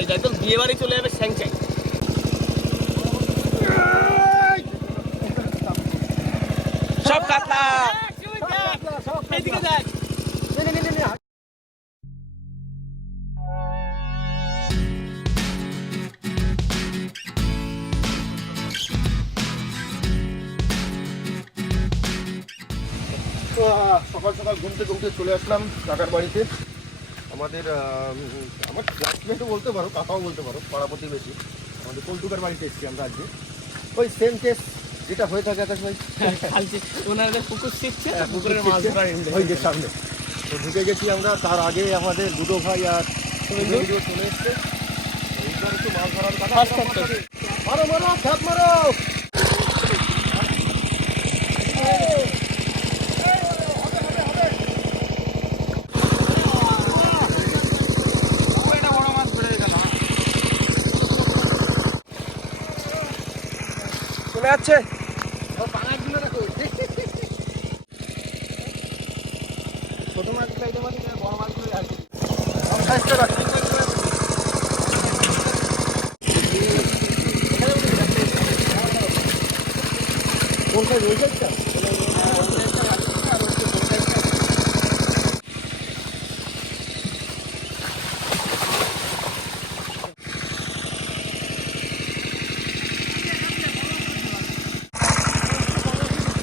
Size একদম বিয়ে বাড়ি চলে যাবে স্যাংচাই। সব কাতলা এদিকে দেখ। সকাল সকাল ঘুমতে চলে আসলাম কাকার বাড়িতে। আমাদের আমার ক্লাসমেটও বলতে পারো, কাকাও বলতে পারো, পাড়া প্রতিবেশী। আমাদের পল্টুকার বাড়িতে এসেছি আমরা আজকে। ওই সেম কেস যেটা হয়ে থাকে আকাশ ভাই, ওনাদের পুকুর শিখছে, পুকুরের মাছ ওই যে সামনে তো ঢুকে গেছি আমরা। তার আগে আমাদের দুটো ভাই আর চলে এসছে। এইবার একটু মাছ ধরার কথা। মারো মারো খ্যাপ মারো। চলে যাচ্ছে। ছোট মাছগুলো এই মাছ, বড় মাছগুলো আছে। সাইজটা রাখছি। কোনটা রয়ে যাচ্ছে?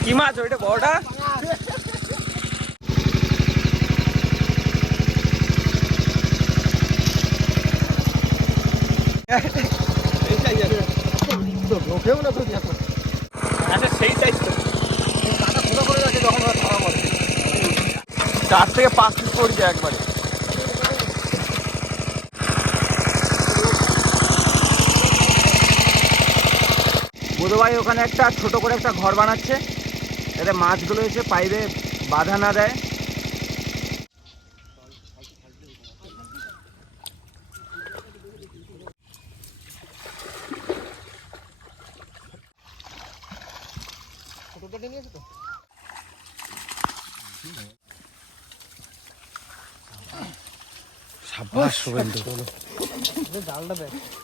কি মাছ ওইটা বড়টা? ঢোকেও না তো এখন। আচ্ছা সেই সাইজ তো টাকা খোলা করে রাখে যখন ধরা পড়ে। 4 থেকে 5 পিস পড়ছে একবারে। বোধ ভাই ওখানে একটা ছোট করে একটা ঘর বানাচ্ছে, যাতে মাছগুলো এসে পাইপে বাধা না দেয়।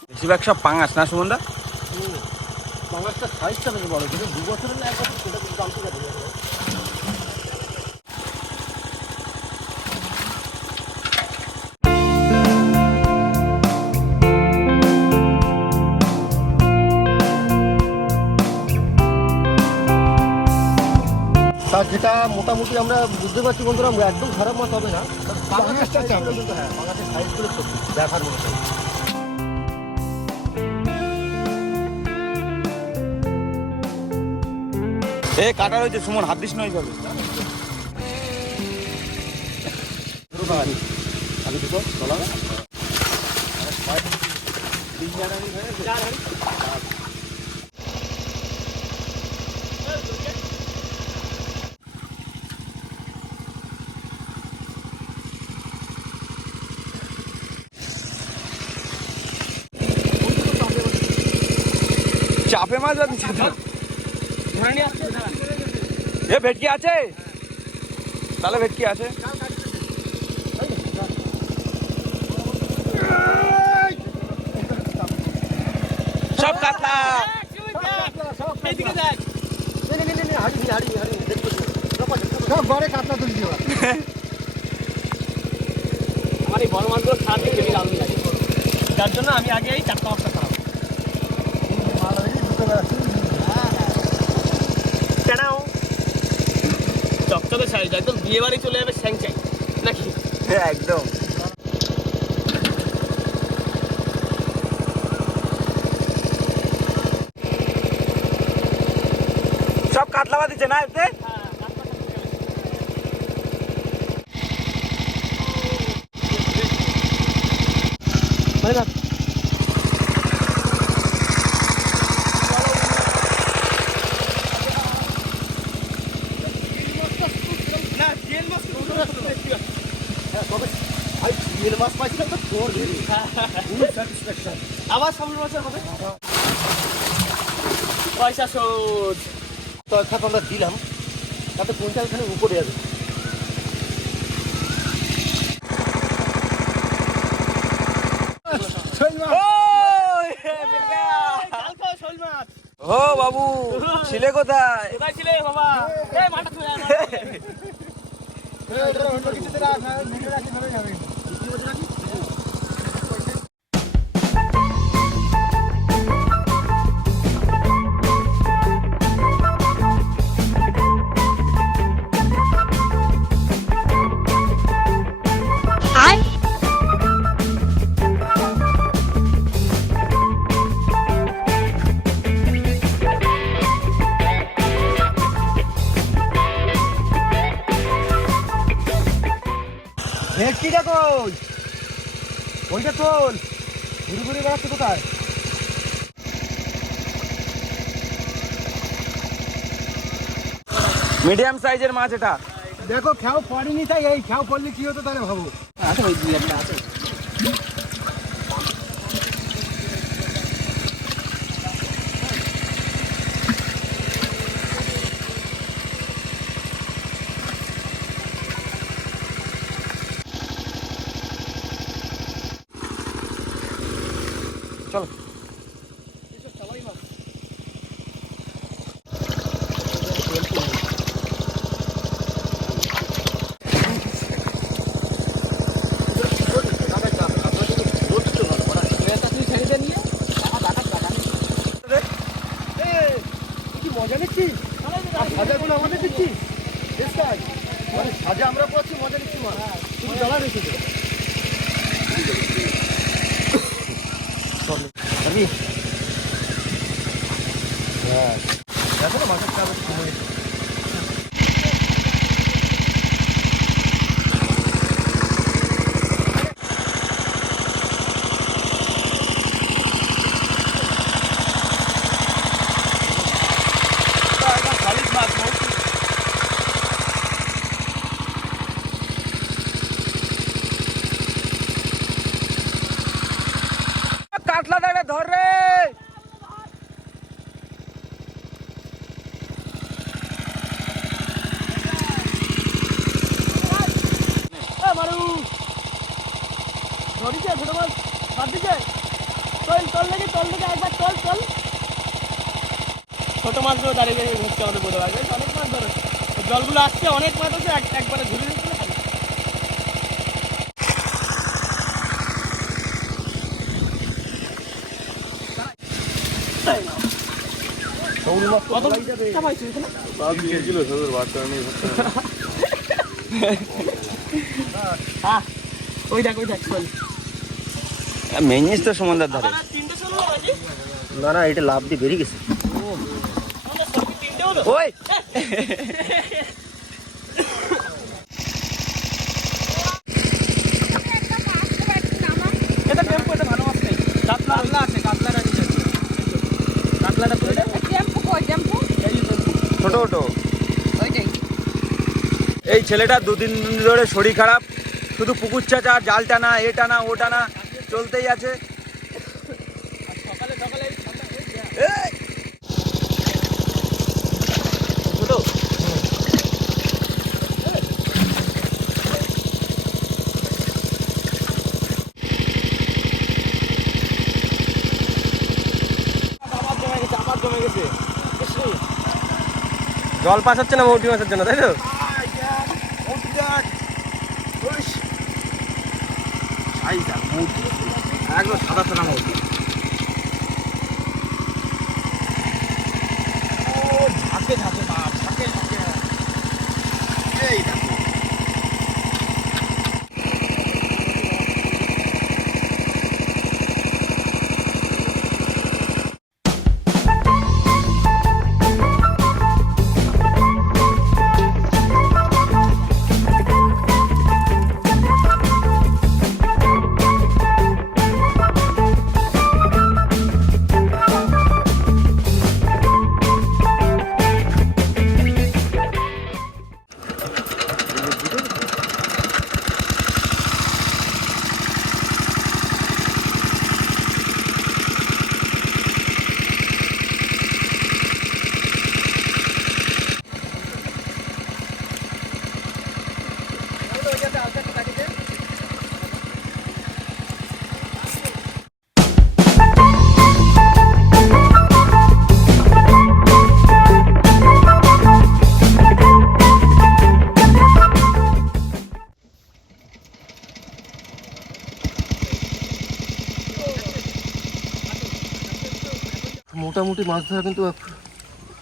বেশিরভাগ সব পাঙাশ না সুমনদা? বাংলাদেশটা সাইজটা বেশি বড়, কিন্তু 2 বছরের না 1 বছর সেটা কিন্তু দাম ঠিক আছে। যেটা মোটামুটি আমরা বুঝতে পারছি বন্ধুরা, একদম খারাপ মাছ হবে না। বাংলাদেশটা কিন্তু হ্যাঁ, বাংলাদেশের সাইজগুলো সত্যি দেখার মতো। এ কাটা রয়েছে সুমন, হাত দিস নয় যাবে। আগে দুটো চলা চাপে মাছ দিচ্ছে তো। এ ভেটকি আছে? তাহলে ভেটকি আছে। সব কাতলা এদিকে দেখ। সব বড় কাতলা তুলছি। আমার এই বড় মাছগুলো খাওয়াতে বেশি দাম লাগে, যার জন্য আমি আগে এই 4টা খাওয়াবো। চকচকে সাইজ একদম বিয়ে বাড়ি চলে যাবে স্যাংচাই নাকি? একদম। সব কাতলা মাছ দিচ্ছে না এতে? আবার সামনের বছর হবে পয়সা শোধ। তো অর্থাৎ আমরা দিলাম, তাতে কুইন্টালখানে উপরে যাবে। ও বাবু ছিলে কোথায়? কোথায় ছিলে বাবা? এই মাথা ছুঁয়ে আয়, মাথা ছুঁয়ে আয়। ভেটকিটা কই? ওইটা তোল, ঘুরে ঘুরে বেড়াচ্ছে কোথায়? মিডিয়াম সাইজের মাছ এটা। দেখো খেয়াও পড়েনি, তাই এই খেয়াও পড়লে কি হতো তাহলে ভাবো। আছে ওই দুই একটা আছে। চলো কি মজা নিচ্ছি? সাজা গুলো আমাদের দিচ্ছি, বেশ কাজ। মানে সাজা আমরা পাচ্ছি, মজা নিচ্ছি মা, শুধু জ্বালা নিচ্ছি। দেখো না মাছের চাপ সময় কাতলা দাঁড়ে ধর রে। ধরিছে ছোট মাছ, বাদ দিছে। তল থেকে একবার চল। ছোট মাছগুলো দাঁড়িয়ে দাঁড়িয়ে ঘুরছে আমাদের বোধ হয়। অনেক মাছ ধরে, জলগুলো আসছে, অনেক মাছ আছে, একবারে ঘুরে দিচ্ছে। ওই দেখ চল। মেন জিনিস তো সমুদ্রের ধারে। তিনটে চললো নাকি? না না, এটা লাভ দিয়ে বেরিয়ে গেছে। তিনটে হলো। ওই এটা টেম্পো, এটা ভালো মাছ নেই। কাতলা আছে, কাতলাটা নিচে। কাতলাটা তুলে দে। ছোট ছোট। এই ছেলেটা 2-3 দিন ধরে শরীর খারাপ, শুধু পুকুর চাচা, জাল টানা, এ টানা ও টানা চলতেই আছে। সকালে এই ঠান্ডা হয়ে যায়। এই! ছোট আবার জমে গেছে। জল পাস হচ্ছে না মৌটি মাছের জন্য, তাই তো? একদম সাদা সাদা মৌটি। ঝাঁকে মাছ, ঝাঁকে। এই দেখো মোটামুটি মাছ ধরা কিন্তু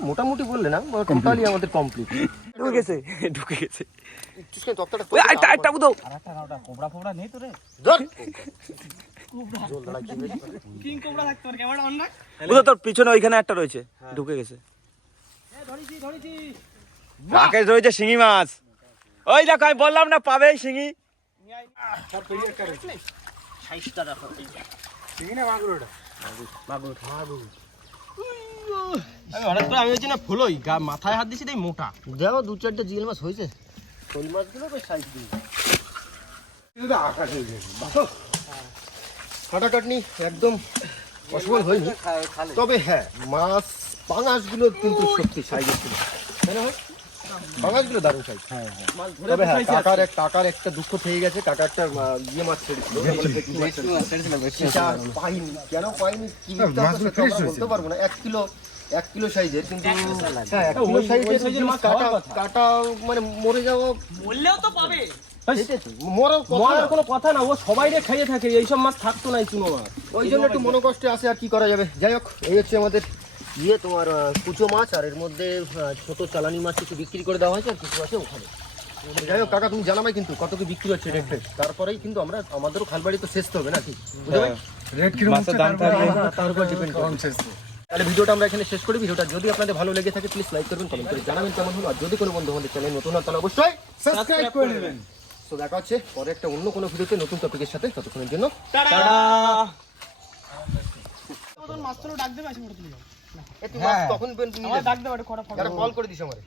মোটামুটি বললে না, টোটালি আমাদের কমপ্লিট। ঢুকে গেছে ঢুকে গেছে। তক্তাটা ওই আরেকটা আরেকটা বুঝো। কোবরা ফোবরা নেই তো রে? কিং কোবরা থাকতে পারে, ক্যামেরা অন রাখ। বুঝো তোর পিছনে ওইখানে একটা রয়েছে, ঢুকে গেছে। ধরেছি ধরেছি। রাকেশ রয়েছে শিঙি মাছ। ওই দেখো আমি বললাম না পাবে শিঙি। সব পেরিয়ে একটা রয়েছে। সাইজটা দেখো। শিঙি না মাগুর ওটা? মাগুর। মাগুর। আমি হঠাৎ করে আমি হচ্ছে না ফুলই মাথায় হাত দিছি তাই মোটা। দেখো 2-4টা জিএল মাছ হয়েছে। শোল মাছগুলো বেশ সাইজ দিয়ে কাটাকাটনি একদম অসফল হয়নি, তবে হ্যাঁ মাছ পাঙাশগুলো কিন্তু সত্যি সাইজের ছিল, তাই না? পাঙাশগুলো দারুণ সাইজ। তবে হ্যাঁ কাকার একটা দুঃখ থেকে গেছে, কাকা একটা ইয়ে মাছ ছেড়েছিল, সেটা পাইনি। কেন পাইনি কি বলতে পারবো না। 1 কিলো সাইজের, কিন্তু হ্যাঁ 1 কিলো সাইজের মাছ কাটা মানে মরে যাওয়া, বললেও তো পাবে। মরার কোনো কথা না, ও সবাই রে খাইয়ে থাকে, এইসব মাছ থাকতো না এই চুনো মাছ। ওই জন্য একটু মনোকষ্টে আসে, আর কি করা যাবে। যাই হোক, এই হচ্ছে আমাদের ইয়ে তোমার কুচো মাছ, আর এর মধ্যে ছোট চালানি মাছ কিছু বিক্রি করে দেওয়া হয়েছে, আর কিছু আছে ওখানে। যাই হোক কাকা, তুমি জানাবে কিন্তু কত কি বিক্রি হচ্ছে রেট ফেট, তারপরেই কিন্তু আমাদেরও খালবাড়ি তো শেষ তো হবে নাকি, বুঝতে রেট কিরকম হচ্ছে তার উপর ডিপেন্ড করে। তাহলে ভিডিওটা আমরা এখানে শেষ করি। ভিডিওটা যদি আপনাদের ভালো লেগে থাকে প্লিজ লাইক করবেন, কমেন্ট করে জানাবেন কেমন হলো, আর যদি কোনো বন্ধু আমাদের চ্যানেল নতুন হয় তাহলে অবশ্যই সাবস্ক্রাইব করে নেবেন। তো দেখা হচ্ছে পরে একটা অন্য কোনো ভিডিওতে নতুন টপিকের সাথে। ততক্ষণের জন্য টাটা। মাছ তো ডাক দেবে, আসে মোটা তুলে যাও। তুই মাছ তখন তুমি ডাক দেবে, একটা কটা কল করে দিস আমারে।